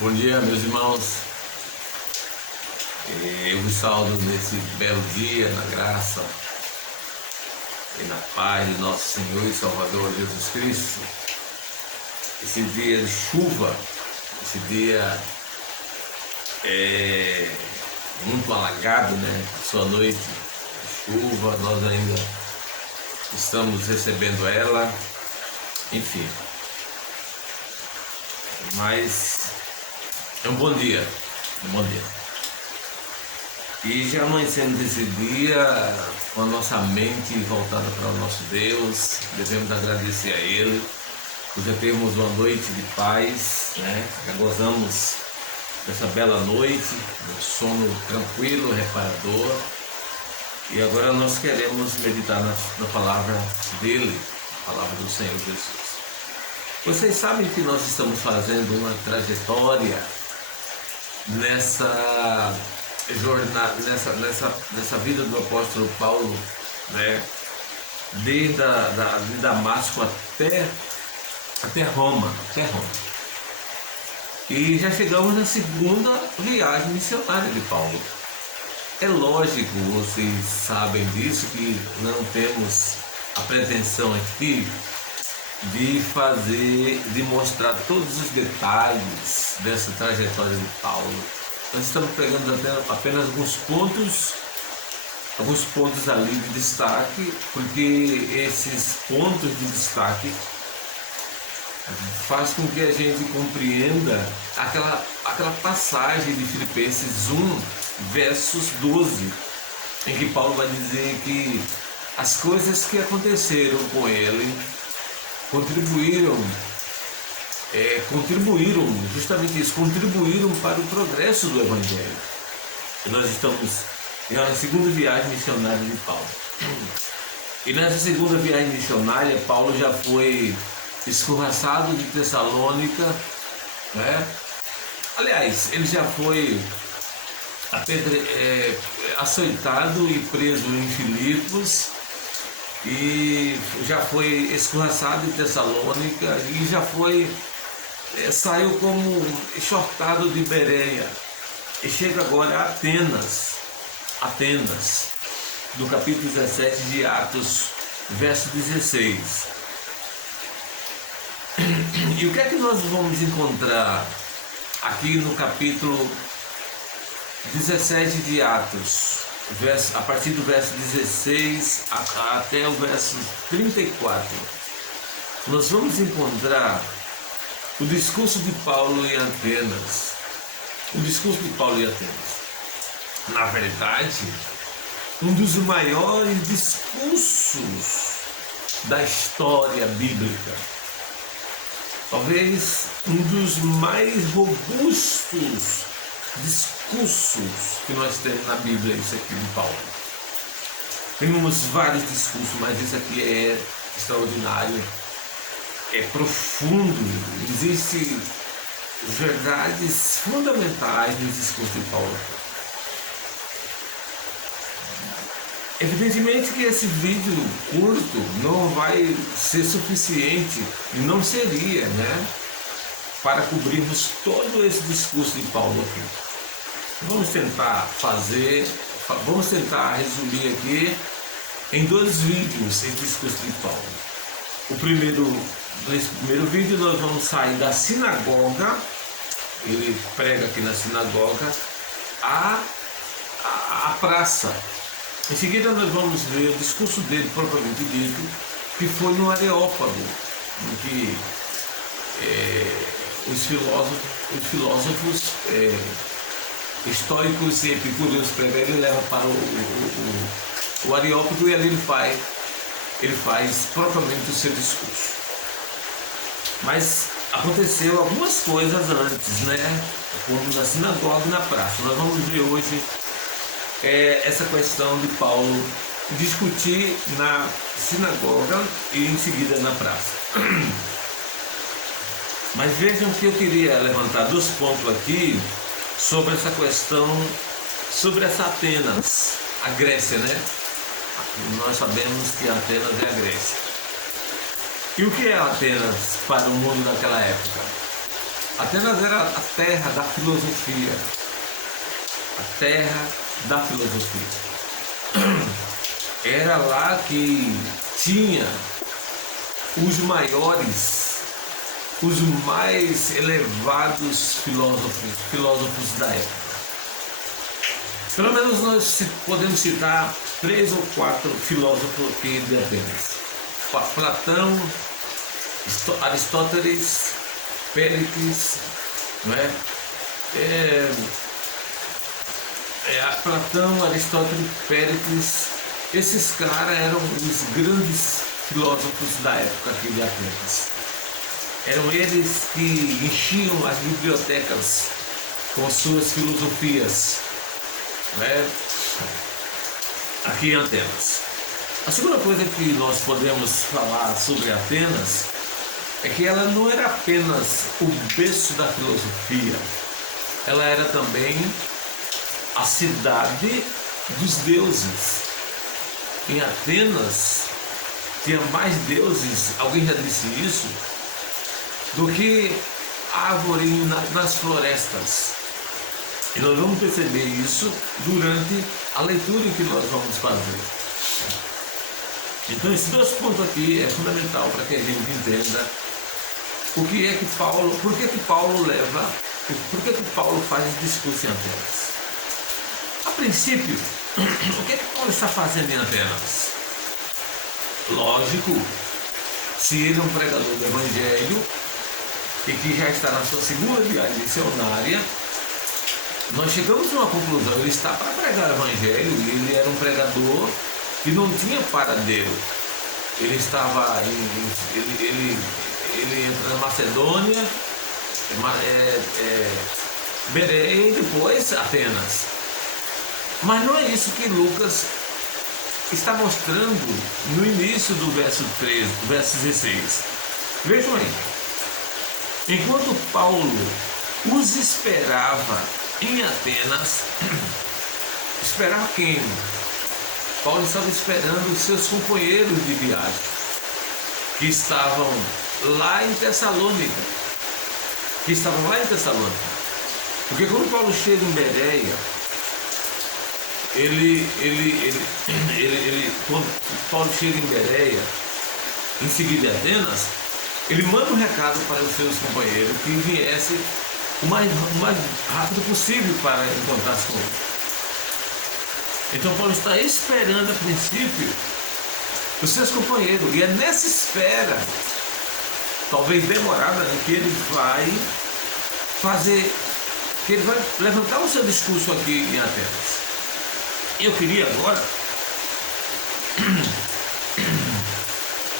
Bom dia, meus irmãos. Eu vos saúdo nesse belo dia, na graça e na paz de nosso Senhor e Salvador Jesus Cristo. Esse dia de chuva, esse dia muito alagado, né? Sua noite de chuva, nós ainda estamos recebendo ela, enfim. Mas é um bom dia, E já amanhecendo esse dia com a nossa mente voltada para o nosso Deus, devemos agradecer a Ele por já termos uma noite de paz, né? Já gozamos dessa bela noite, um sono tranquilo, reparador. E agora nós queremos meditar na palavra dele, a palavra do Senhor Jesus. Vocês sabem que nós estamos fazendo uma trajetória nessa jornada, nessa vida do apóstolo Paulo, né? Desde de Damasco até Roma. E já chegamos na segunda viagem missionária de Paulo. É lógico, vocês sabem disso, que não temos a pretensão aqui de mostrar todos os detalhes dessa trajetória de Paulo. Nós estamos pegando apenas alguns pontos ali de destaque, porque esses pontos de destaque faz com que a gente compreenda aquela passagem de Filipenses 1, versos 12, em que Paulo vai dizer que as coisas que aconteceram com ele contribuíram justamente isso, contribuíram para o progresso do Evangelho. E nós estamos já na segunda viagem missionária de Paulo. E nessa segunda viagem missionária, Paulo já foi escorraçado de Tessalônica, né? Aliás, ele já foi açoitado e preso em Filipos, e já foi escorraçado em Tessalônica, e já saiu como exortado de Bereia, e chega agora a Atenas, do capítulo 17 de Atos, verso 16. E o que é que nós vamos encontrar aqui no capítulo 17 de Atos, a partir do verso 16 até o verso 34? Nós vamos encontrar o discurso de Paulo em Atenas. Na verdade, um dos maiores discursos da história bíblica. Talvez um dos mais robustos discursos que nós temos na Bíblia, isso aqui de Paulo. Temos vários discursos, mas esse aqui é extraordinário, é profundo, existem verdades fundamentais no discurso de Paulo. Evidentemente que esse vídeo curto não vai ser suficiente, e não seria, né, para cobrirmos todo esse discurso de Paulo aqui. Vamos tentar resumir aqui em 2 vídeos esse discurso de Paulo. Nesse primeiro vídeo nós vamos sair da sinagoga, ele prega aqui na sinagoga, à praça. Em seguida nós vamos ver o discurso dele propriamente dito, que foi no Areópago, em que os filósofos estoicos e epicúreos pregaram. Ele leva para o Areópago, e ali ele faz propriamente o seu discurso. Mas aconteceu algumas coisas antes, né? Como na sinagoga e na praça. Nós vamos ver hoje essa questão de Paulo discutir na sinagoga e em seguida na praça. Mas vejam que eu queria levantar 2 pontos aqui sobre essa questão, sobre essa Atenas, a Grécia, né? Nós sabemos que Atenas é a Grécia. E o que é Atenas para o mundo daquela época? Atenas era a terra da filosofia. A terra da filosofia. Era lá que tinha os maiores, os mais elevados filósofos da época. Pelo menos nós podemos citar 3 ou 4 filósofos aqui de Atenas: Platão, Aristóteles, Péricles, não é? Platão, Aristóteles, Péricles, esses caras eram os grandes filósofos da época aqui de Atenas. Eram eles que enchiam as bibliotecas com suas filosofias, né? Aqui em Atenas. A segunda coisa que nós podemos falar sobre Atenas é que ela não era apenas o berço da filosofia, ela era também a cidade dos deuses. Em Atenas tinha mais deuses, alguém já disse isso, do que árvore nas florestas. E nós vamos perceber isso durante a leitura que nós vamos fazer. Então esses 2 pontos aqui é fundamental para que a gente entenda o que é que Paulo, por que Paulo faz esse discurso em Atenas. A princípio, o que Paulo está fazendo em Atenas? Lógico, se ele é um pregador do Evangelho e que já está na sua segunda viagem missionária, nós chegamos a uma conclusão: ele está para pregar o Evangelho, e ele era um pregador que não tinha paradeiro. Ele estava ele entra na Macedônia, Bereia e depois Atenas. Mas não é isso que Lucas está mostrando no início do verso 13, do verso 16. Vejam aí. Enquanto Paulo os esperava em Atenas, esperar quem? Paulo estava esperando os seus companheiros de viagem, que estavam lá em Tessalônica. Porque quando Paulo chega em Bereia, quando Paulo chega em Bereia, em seguida em Atenas, ele manda um recado para os seus companheiros que viesse o mais rápido possível para encontrar-se com ele. Então Paulo está esperando a princípio os seus companheiros, e é nessa espera, talvez demorada, que ele vai levantar o seu discurso aqui em Atenas. Eu queria agora,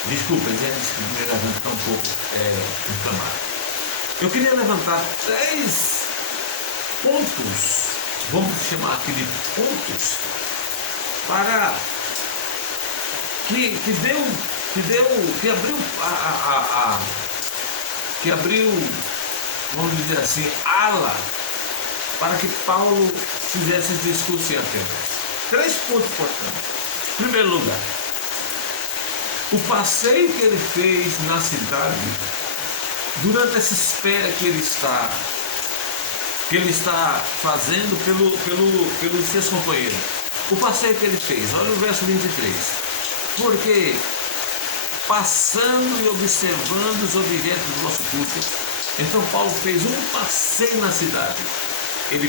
desculpa, minha garganta está um pouco inflamada. Eu queria levantar 3 pontos, vamos chamar aqui de pontos, para que abriu, vamos dizer assim, ala para que Paulo fizesse esse discurso em Atenas. 3 pontos importantes. Em primeiro lugar, o passeio que ele fez na cidade, durante essa espera que ele está fazendo pelos seus companheiros. O passeio que ele fez, olha o verso 23. Porque, passando e observando os objetos do nosso culto, então Paulo fez um passeio na cidade. Ele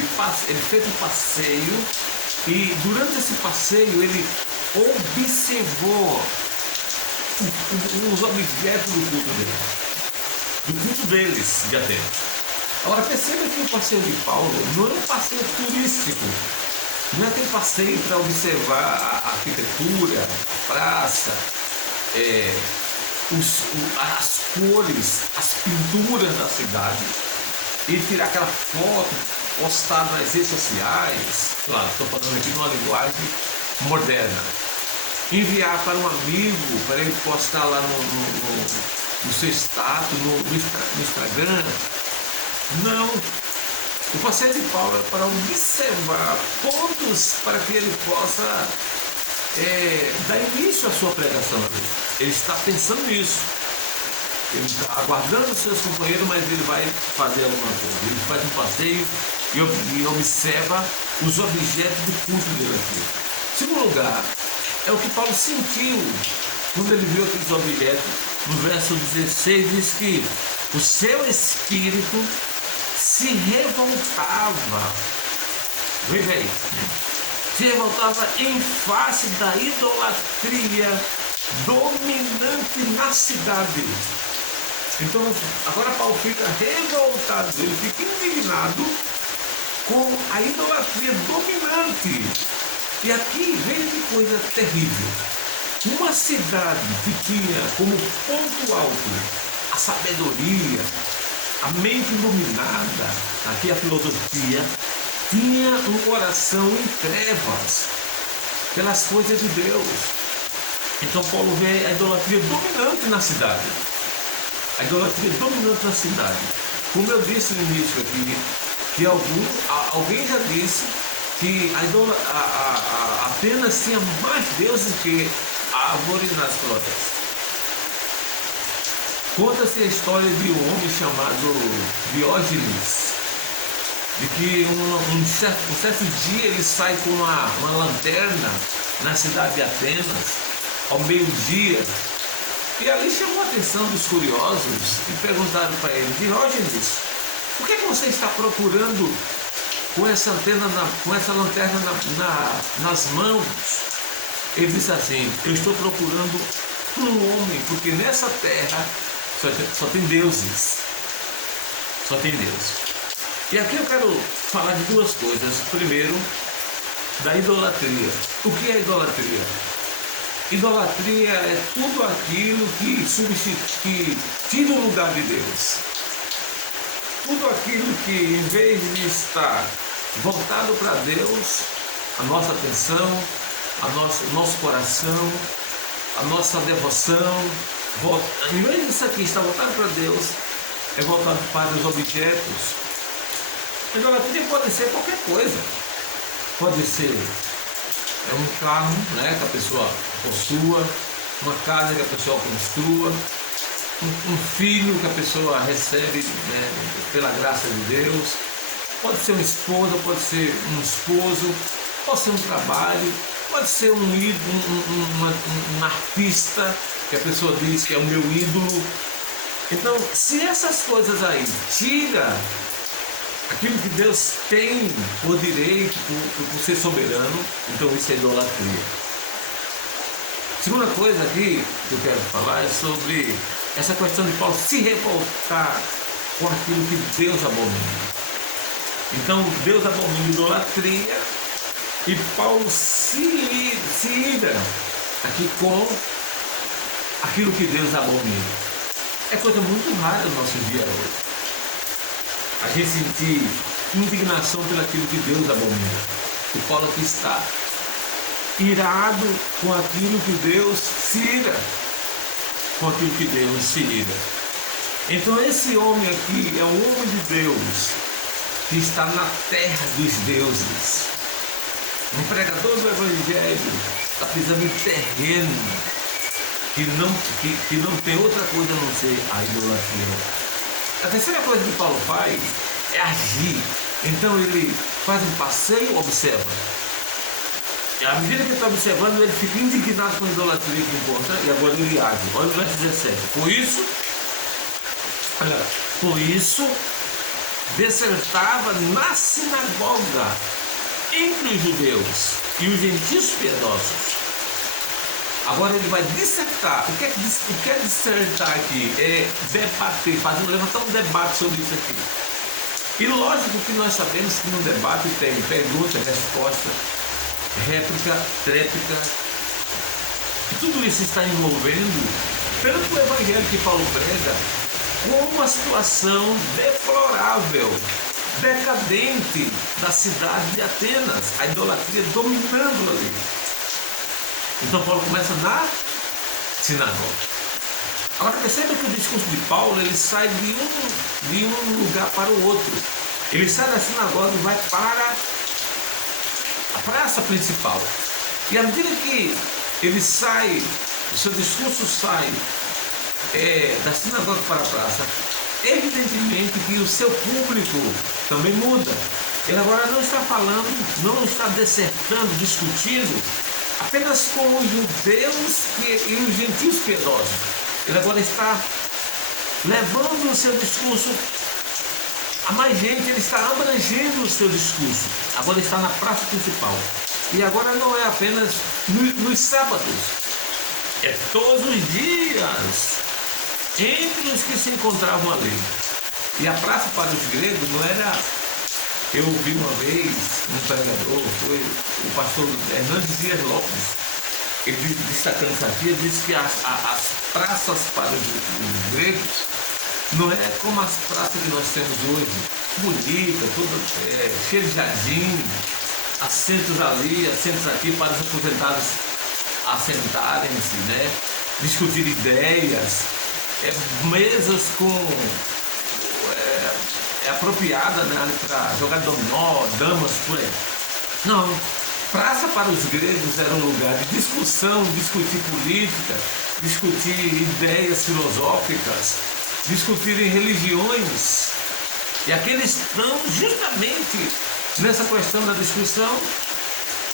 fez um passeio, e durante esse passeio ele observou os objetos do culto deles de Atenas. Agora perceba que o passeio de Paulo não é um passeio turístico, não é aquele passeio para observar a arquitetura, a praça, as cores, as pinturas da cidade, e tirar aquela foto, postar nas redes sociais. Claro, estou falando aqui numa linguagem moderna. Enviar para um amigo, para ele postar lá no seu status, no Instagram. Não. O passeio de Paulo é para observar pontos para que ele possa dar início à sua pregação. Ele está pensando nisso. Ele está aguardando seus companheiros, mas ele vai fazer alguma coisa. Ele faz um passeio e observa os objetos de culto dele aqui. Segundo lugar, é o que Paulo sentiu quando ele viu aqueles objetos. No verso 16 diz que o seu espírito se revoltava. Veja aí. Se revoltava em face da idolatria dominante na cidade. Então, agora Paulo fica revoltado, ele fica indignado com a idolatria dominante. E aqui veja que coisa terrível. Uma cidade que tinha como ponto alto a sabedoria, a mente iluminada, aqui a filosofia, tinha um coração em trevas pelas coisas de Deus. Então Paulo vê a idolatria dominante na cidade. A idolatria dominante na cidade. Como eu disse no início aqui, que alguém já disse que Atenas tinha mais deuses que a árvore nas florestas. Conta-se a história de um homem chamado Diógenes, de que um certo dia ele sai com uma lanterna na cidade de Atenas, ao meio-dia, e ali chamou a atenção dos curiosos e perguntaram para ele: Diógenes, por que você está procurando com essa lanterna nas mãos? Ele disse assim: eu estou procurando um homem, porque nessa terra só tem deuses. Só tem Deus. E aqui eu quero falar de duas coisas. Primeiro, da idolatria. O que é idolatria? Idolatria é tudo aquilo que tira o lugar de Deus. Tudo aquilo que, em vez de estar voltado para Deus, a nossa atenção, o nosso coração, a nossa devoção, em vez disso aqui estar voltado para Deus, é voltado para os objetos. A idolatria pode ser qualquer coisa. Pode ser um carro, né, que a pessoa possua, uma casa que a pessoa construa, um filho que a pessoa recebe, né, pela graça de Deus. Pode ser uma esposa, pode ser um esposo, pode ser um trabalho, pode ser um artista que a pessoa diz que é o meu ídolo. Então, se essas coisas aí tira aquilo que Deus tem por direito, por ser soberano, então isso é idolatria. Segunda coisa aqui que eu quero falar é sobre essa questão de Paulo se revoltar com aquilo que Deus abomina. Então Deus abomina idolatria e Paulo se ira aqui com aquilo que Deus abomina. É coisa muito rara no nosso dia hoje. A gente sentir indignação pelo aquilo que Deus abomina. E Paulo aqui está irado com aquilo que Deus se ira. Com aquilo que Deus se ira. Então esse homem aqui é um homem de Deus que está na terra dos deuses. Um pregador do Evangelho está pisando em terreno que não tem outra coisa a não ser a idolatria. A terceira coisa que Paulo faz é agir. Então ele faz um passeio, observa. E à medida que ele está observando, ele fica indignado com a idolatria que encontra e agora ele age. Olha o verso 17. Por isso, dissertava na sinagoga entre os judeus e os gentios piedosos. Agora ele vai dissertar. O que é dissertar aqui? É debater, levantar um debate sobre isso aqui. E lógico que nós sabemos que no debate tem pergunta, resposta, réplica, tréplica. E tudo isso está envolvendo, pelo que o evangelho que Paulo prega, com uma situação deplorável, decadente da cidade de Atenas, a idolatria dominando ali. Então Paulo começa na sinagoga. Agora perceba que o discurso de Paulo ele sai de um lugar para o outro. Ele sai da sinagoga e vai para a praça principal. E à medida que ele sai, o seu discurso sai da sinagoga para a praça, evidentemente que o seu público também muda. Ele agora não está falando, não está dissertando, discutindo apenas com os judeus e os gentios piedosos. Ele agora está levando o seu discurso a mais gente, ele está abrangendo o seu discurso. Agora está na praça principal. E agora não é apenas nos sábados, é todos os dias, entre os que se encontravam ali. E a praça para os gregos não era... Eu ouvi uma vez um pregador, foi o pastor Hernandes Dias Lopes, ele destacando essa aqui, disse que as praças para os gregos não é como as praças que nós temos hoje, bonita, toda cheia de jardim, assentos ali, assentos aqui para os aposentados assentarem-se, né? Discutir ideias, mesas apropriada, né, para jogar dominó, damas, por aí. Não, praça para os gregos era um lugar de discussão, discutir política, discutir ideias filosóficas, discutir religiões. E aqueles estão justamente nessa questão da discussão,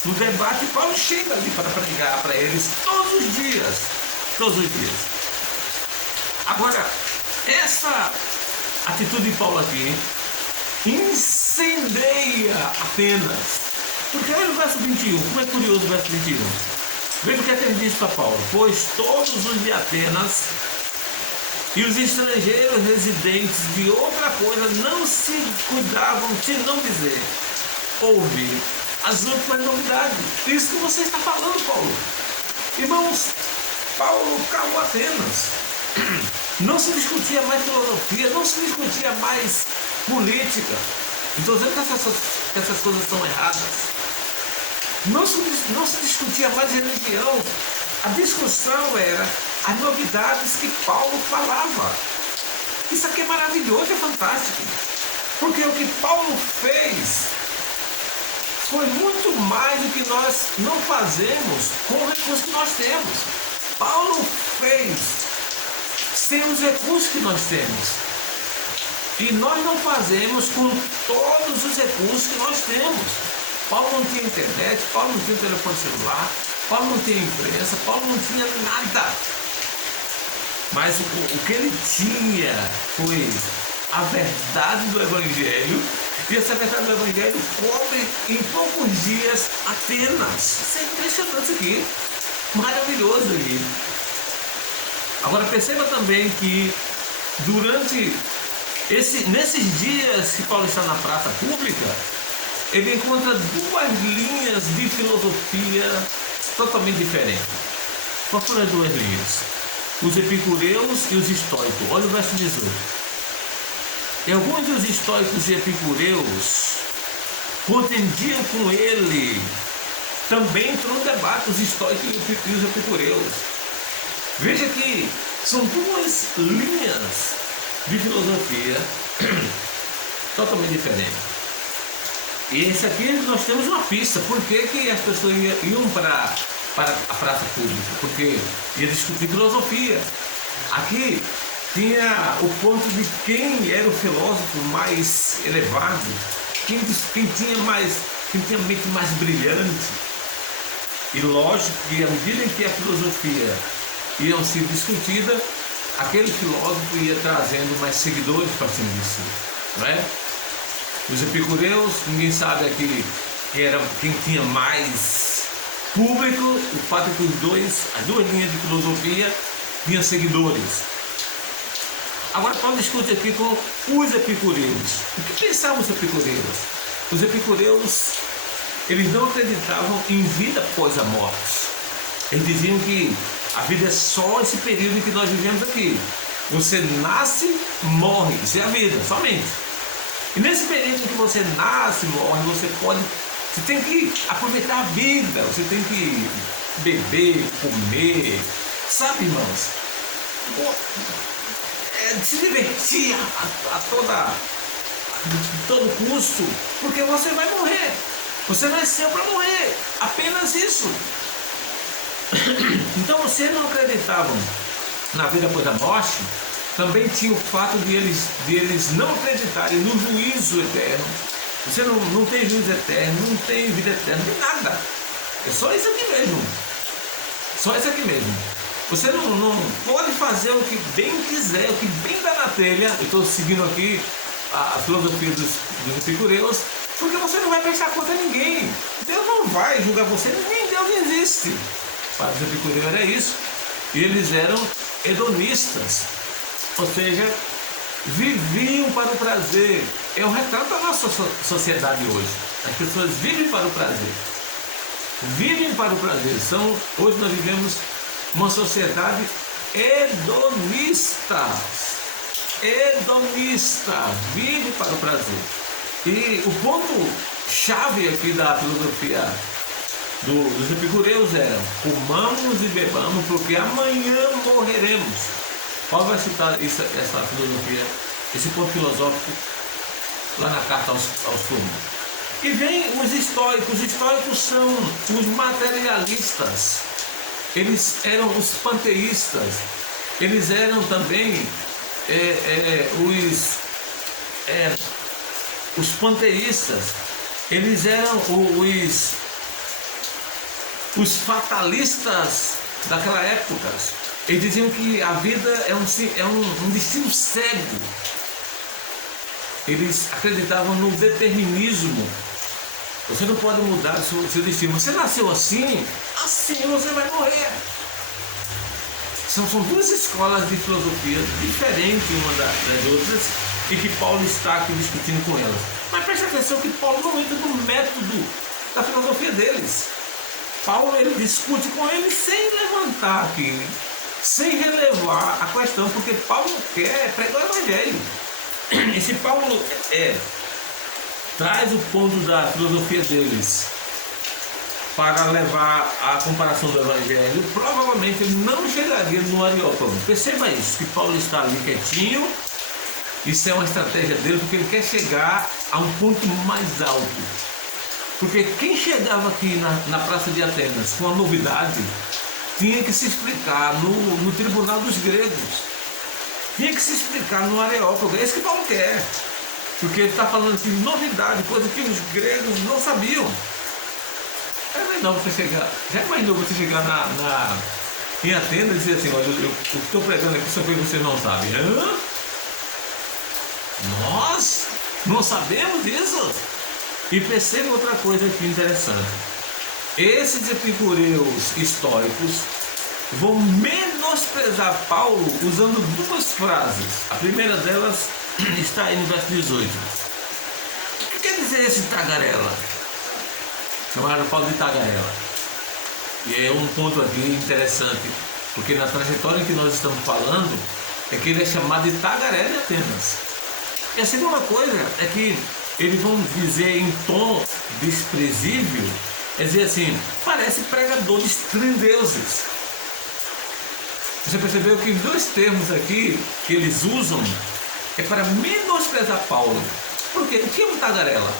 no debate. Paulo chega ali para pregar para eles todos os dias, todos os dias. Agora, essa atitude de Paulo aqui incendeia Atenas. Porque olha o verso 21, como é curioso o verso 21. Veja o que ele diz para Paulo: pois todos os de Atenas e os estrangeiros residentes de outra coisa não se cuidavam de não dizer, ouvir as últimas novidades. Isso que você está falando, Paulo. Irmãos, Paulo calou Atenas. Não se discutia mais filosofia, não se discutia mais política. Estou dizendo que essas coisas são erradas. Não se discutia mais religião. A discussão era as novidades que Paulo falava. Isso aqui é maravilhoso, é fantástico. Porque o que Paulo fez foi muito mais do que nós não fazemos com o recurso que nós temos. Paulo fez sem os recursos que nós temos. E nós não fazemos com todos os recursos que nós temos. Paulo não tinha internet, Paulo não tinha telefone celular, Paulo não tinha imprensa, Paulo não tinha nada. Mas o que ele tinha foi a verdade do Evangelho. E essa verdade do Evangelho cobre em poucos dias Atenas. Isso é impressionante isso aqui. Maravilhoso aqui. Agora perceba também que durante nesses dias que Paulo está na praça pública, ele encontra duas linhas de filosofia totalmente diferentes. Quais foram as duas linhas? Os epicureus e os estoicos. Olha o verso 18. E alguns dos estoicos e epicureus contendiam com ele. Também entrou no debate os estoicos e os epicureus. Veja que são duas linhas de filosofia totalmente diferentes. E esse aqui nós temos uma pista. Por que as pessoas iam para a praça pública? Porque ia discutir filosofia. Aqui tinha o ponto de quem era o filósofo mais elevado, quem tinha mente mais brilhante. E lógico que à medida em que a filosofia ia ser discutida, aquele filósofo ia trazendo mais seguidores para cima de si, não é? Os epicureus, ninguém sabe aqui quem tinha mais público. O fato é que as duas linhas de filosofia tinham seguidores. Agora Paulo discute aqui com os epicureus. O que pensavam os epicureus? Os epicureus, eles não acreditavam em vida após a morte. Eles diziam que a vida é só esse período em que nós vivemos aqui. Você nasce, morre, isso é a vida, somente. E nesse período em que você nasce, morre, você tem que aproveitar a vida, você tem que beber, comer, sabe, irmãos? Se divertir a todo custo, porque você vai morrer. Você nasceu para morrer, apenas isso. Então você não acreditava na vida após a morte, também tinha o fato de eles não acreditarem no juízo eterno. Você não tem juízo eterno, não tem vida eterna, não tem nada. É só isso aqui mesmo. Só isso aqui mesmo. Você não pode fazer o que bem quiser, o que bem dá na telha. Eu estou seguindo aqui a filosofia dos epicureus, porque você não vai prestar conta a ninguém. Deus não vai julgar você, nem Deus existe. Para os epicureus era isso. E eles eram hedonistas, ou seja, viviam para o prazer. É o retrato da nossa sociedade hoje. As pessoas vivem para o prazer. Vivem para o prazer. Hoje nós vivemos uma sociedade hedonista. Hedonista. Vive para o prazer. E o ponto chave aqui da filosofia dos epicureus era: comamos e bebamos, porque amanhã morreremos. Paulo vai citar essa filosofia, esse ponto filosófico, lá na carta aos Coríntios. E vem os estoicos. Os estoicos são os materialistas. Eles eram os panteístas. Eles eram também os panteístas. Eles eram os fatalistas daquela época. Eles diziam que a vida é um destino cego. Eles acreditavam no determinismo. Você não pode mudar o seu destino. Você nasceu assim, assim você vai morrer. São duas escolas de filosofia diferentes uma das outras, e que Paulo está aqui discutindo com elas. Mas preste atenção que Paulo não entra no método da filosofia deles. Paulo ele discute com eles sem levantar aqui, sem relevar a questão, porque Paulo quer pregar o Evangelho. E se Paulo traz o ponto da filosofia deles para levar a comparação do Evangelho, provavelmente ele não chegaria no Areópago. Perceba isso, que Paulo está ali quietinho. Isso é uma estratégia dele, porque ele quer chegar a um ponto mais alto. Porque quem chegava aqui na Praça de Atenas com a novidade, tinha que se explicar no tribunal dos gregos. Tinha que se explicar no Areópago. É isso que Paulo quer. Porque ele está falando assim, novidade, coisa que os gregos não sabiam. Já imaginou você chegar em Atenas e dizer assim: olha, eu estou pregando aqui só que vocês não sabem. Hã? Nós não sabemos disso? E perceba outra coisa aqui interessante. Esses epicureus históricos vão menosprezar Paulo usando duas frases. A primeira delas está aí no verso 18. O que quer dizer esse tagarela? Chamaram Paulo de tagarela. E é um ponto aqui interessante, porque na trajetória que nós estamos falando, é que ele é chamado de tagarela em Atenas. E a segunda coisa é que eles vão dizer em tom desprezível, é dizer assim, parece pregador de trindeuses. Você percebeu que os dois termos aqui que eles usam é para menosprezar Paulo. Por quê? O que é um tagarela?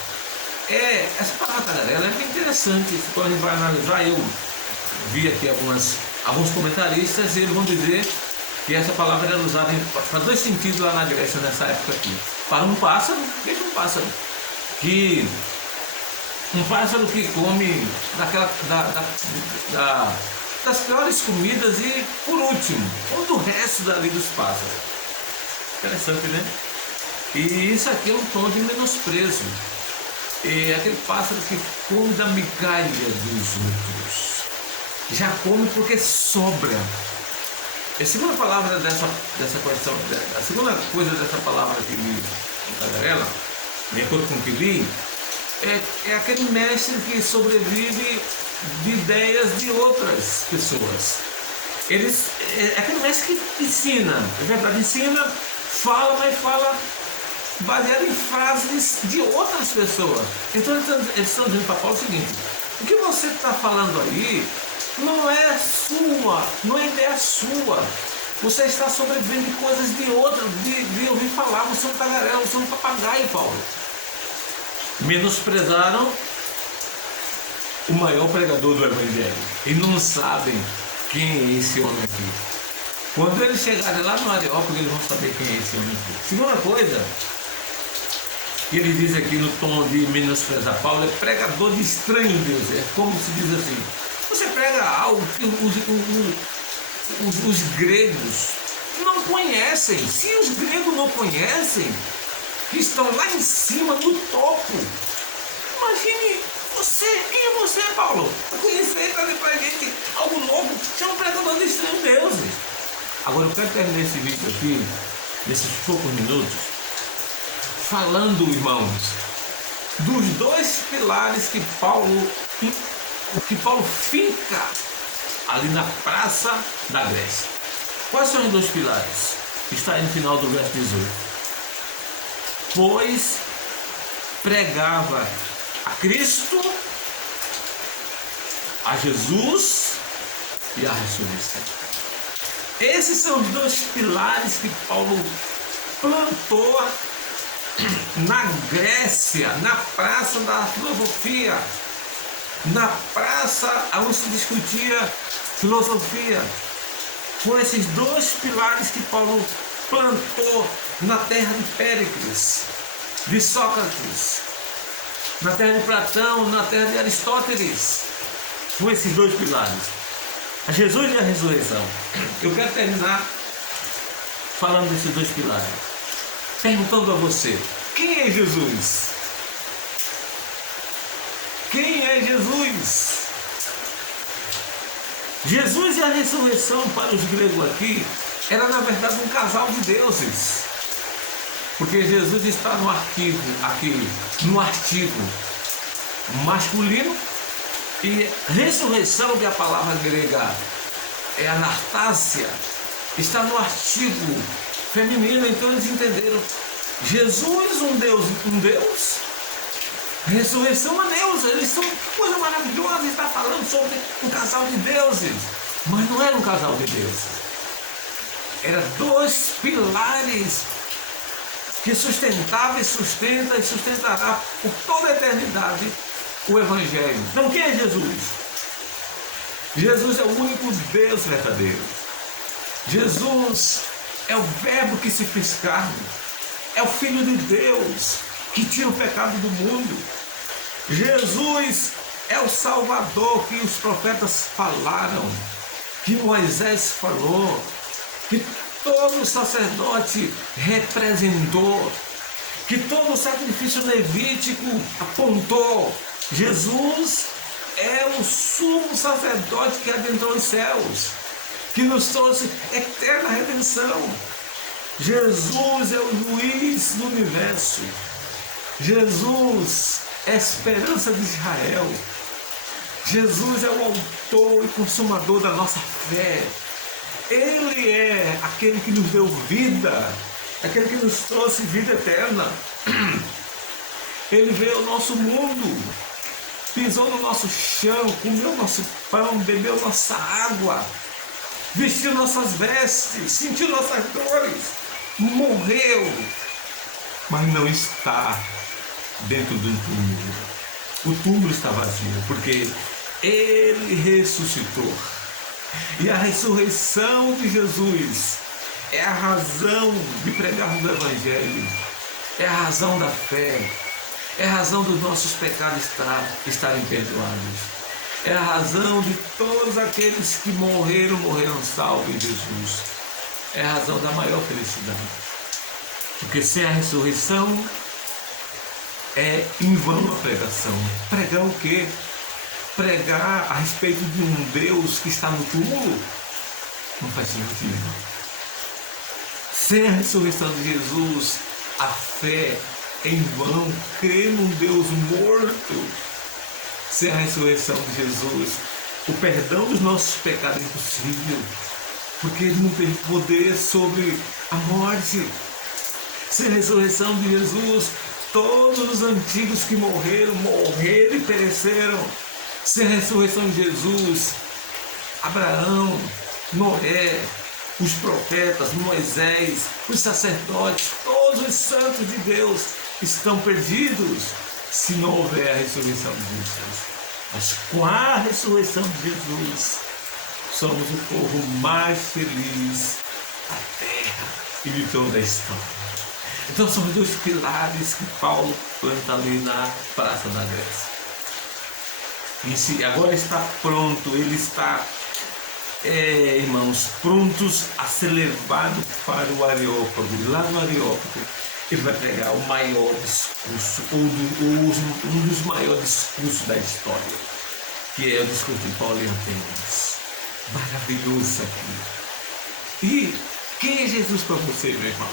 Essa palavra tagarela é bem interessante. Quando a gente vai analisar, eu vi aqui alguns comentaristas e eles vão dizer que essa palavra era usada para dois sentidos lá na Grécia nessa época aqui. Para um pássaro, veja um pássaro que come das piores comidas e, por último, todo o resto dali dos pássaros. Interessante, né? E isso aqui é um tom de menosprezo. É aquele pássaro que come da migalha dos outros. Já come porque sobra. A segunda palavra dessa questão, a segunda coisa dessa palavra aqui de tagarela, de acordo com o que li, é aquele mestre que sobrevive de ideias de outras pessoas. É aquele mestre que ensina, é verdade, ensina, fala, mas fala baseado em frases de outras pessoas. Então eles estão dizendo para Paulo o seguinte: o que você está falando aí não é sua, não é ideia sua. Você está sobrevivendo de coisas de outro, de ouvir falar. Você é um tagarela, você é um papagaio, Paulo. Menosprezaram o maior pregador do Evangelho e não sabem quem é esse homem aqui. Quando eles chegarem lá no Areópago, eles vão saber quem é esse homem. Segunda coisa, que ele diz aqui no tom de menosprezar Paulo, é pregador de estranho Deus. É como se diz assim, você prega algo que os gregos não conhecem. Se os gregos não conhecem, que estão lá em cima, no topo, imagine você, quem é você, Paulo? Para conhecer, trazer para a gente algo novo, você é um pregador de estranho deuses. Agora eu quero terminar esse vídeo aqui, nesses poucos minutos, falando, irmãos, dos dois pilares que Paulo finca ali na praça da Grécia. Quais são os dois pilares? Está aí no final do verso 18. Pois pregava a Cristo, a Jesus e a ressurreição. Esses são os dois pilares que Paulo plantou na Grécia, na praça da filosofia, na praça onde se discutia filosofia. Foram esses dois pilares que Paulo plantou na terra de Péricles, de Sócrates, na terra de Platão, na terra de Aristóteles. Foram esses dois pilares, a Jesus e a ressurreição. Eu quero terminar falando desses dois pilares, perguntando a você, quem é Jesus? Quem é Jesus? Jesus e a ressurreição para os gregos aqui era na verdade um casal de deuses, porque Jesus está no artigo aqui, no artigo masculino, e ressurreição, que é a palavra grega é anastásia, está no artigo feminino. Então eles entenderam, Jesus um Deus, ressurreição uma deusa. Eles são coisa maravilhosa, está falando sobre um casal de deuses, mas não era um casal de deuses, era dois pilares que sustentava e sustenta e sustentará por toda a eternidade o Evangelho. Então quem é Jesus? Jesus é o único Deus verdadeiro. Jesus é o Verbo que se fez carne, é o Filho de Deus que tira o pecado do mundo. Jesus é o Salvador que os profetas falaram, que Moisés falou, que todo sacerdote representou, que todo sacrifício levítico apontou. Jesus é o sumo sacerdote que adentrou os céus, que nos trouxe eterna redenção. Jesus é o juiz do universo. Jesus é a esperança de Israel. Jesus é o autor e consumador da nossa fé. Ele é aquele que nos deu vida, aquele que nos trouxe vida eterna. Ele veio ao nosso mundo, pisou no nosso chão, comeu nosso pão, bebeu nossa água, vestiu nossas vestes, sentiu nossas dores, morreu, mas não está dentro do túmulo. O túmulo está vazio, porque ele ressuscitou. E a ressurreição de Jesus é a razão de pregarmos o Evangelho, é a razão da fé, é a razão dos nossos pecados estarem perdoados, é a razão de todos aqueles que morreram salvos em Jesus, é a razão da maior felicidade. Porque sem a ressurreição é em vão a pregação. Pregar o quê? Pregar a respeito de um Deus que está no túmulo não faz sentido. Sem a ressurreição de Jesus, a fé é em vão. Crer num Deus morto. Sem a ressurreição de Jesus, o perdão dos nossos pecados é impossível, porque ele não tem poder sobre a morte. Sem a ressurreição de Jesus, todos os antigos que morreram e pereceram. Sem a ressurreição de Jesus, Abraão, Noé, os profetas, Moisés, os sacerdotes, todos os santos de Deus estão perdidos se não houver a ressurreição de Jesus. Mas com a ressurreição de Jesus, somos o povo mais feliz a terra e de toda a história. Então são os dois pilares que Paulo planta ali na Praça da Grécia. E agora está pronto, ele está, irmãos, prontos a ser levado para o Areópago. Lá no Areópago ele vai pregar o maior discurso, um dos maiores discursos da história, que é o discurso de Paulo em Atenas. Maravilhoso isso aqui. E quem é Jesus para você, meu irmão?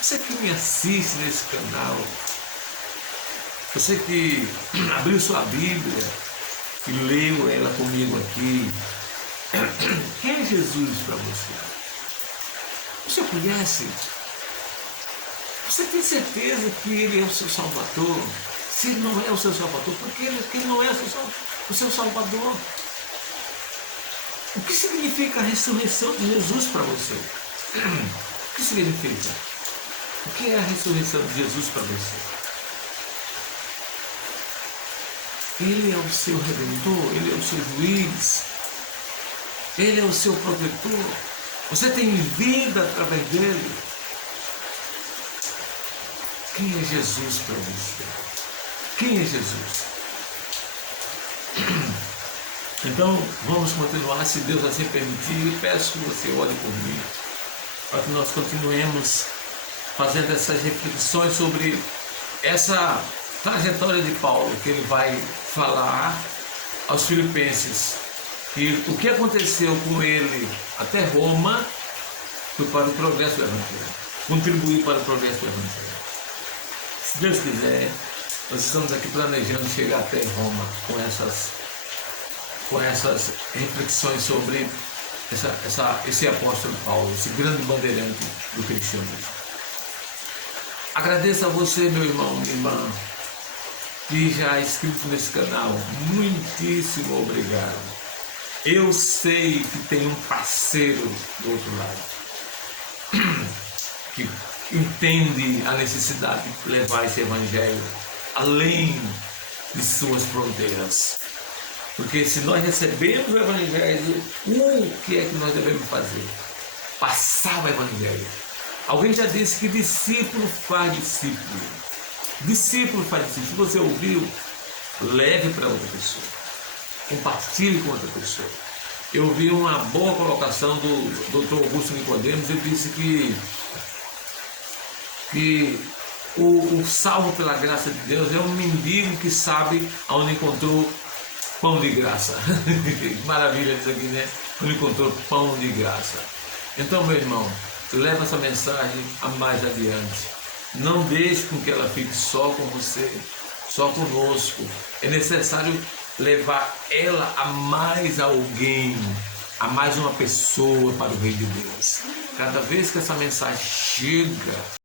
Você que me assiste nesse canal, você que abriu sua Bíblia e leu ela comigo aqui, quem é Jesus para você? Você conhece? Você tem certeza que Ele é o seu Salvador? Se Ele não é o seu Salvador, por que Ele não é o seu Salvador? O que significa a ressurreição de Jesus para você? O que significa? O que é a ressurreição de Jesus para você? Ele é o seu Redentor, Ele é o seu juiz, Ele é o seu protetor. Você tem vida através dele. Quem é Jesus para você? Quem é Jesus? Então, vamos continuar, se Deus assim permitir. Eu peço que você ore por mim, para que nós continuemos fazendo essas reflexões sobre essa trajetória de Paulo, que ele vai falar aos filipenses. E o que aconteceu com ele até Roma foi para o progresso do Evangelho, contribuir para o progresso do Evangelho. Se Deus quiser, nós estamos aqui planejando chegar até Roma com essas reflexões sobre esse apóstolo Paulo, esse grande bandeirante do cristianismo. Agradeço a você, meu irmão, minha irmã, que já é inscrito nesse canal. Muitíssimo obrigado. Eu sei que tem um parceiro do outro lado que entende a necessidade de levar esse evangelho além de suas fronteiras. Porque se nós recebemos o evangelho, o que é que nós devemos fazer? Passar o evangelho. Alguém já disse que discípulo faz discípulo. Discípulo faz discípulo. Se você ouviu, leve para outra pessoa. Compartilhe com outra pessoa. Eu vi uma boa colocação do Dr. Augusto Nicodemos. Ele disse que o salvo pela graça de Deus é um mendigo que sabe aonde encontrou pão de graça. Maravilha isso aqui, né? Onde encontrou pão de graça. Então, meu irmão, leva essa mensagem a mais adiante. Não deixe com que ela fique só com você, só conosco. É necessário levar ela a mais alguém, a mais uma pessoa para o reino de Deus. Cada vez que essa mensagem chega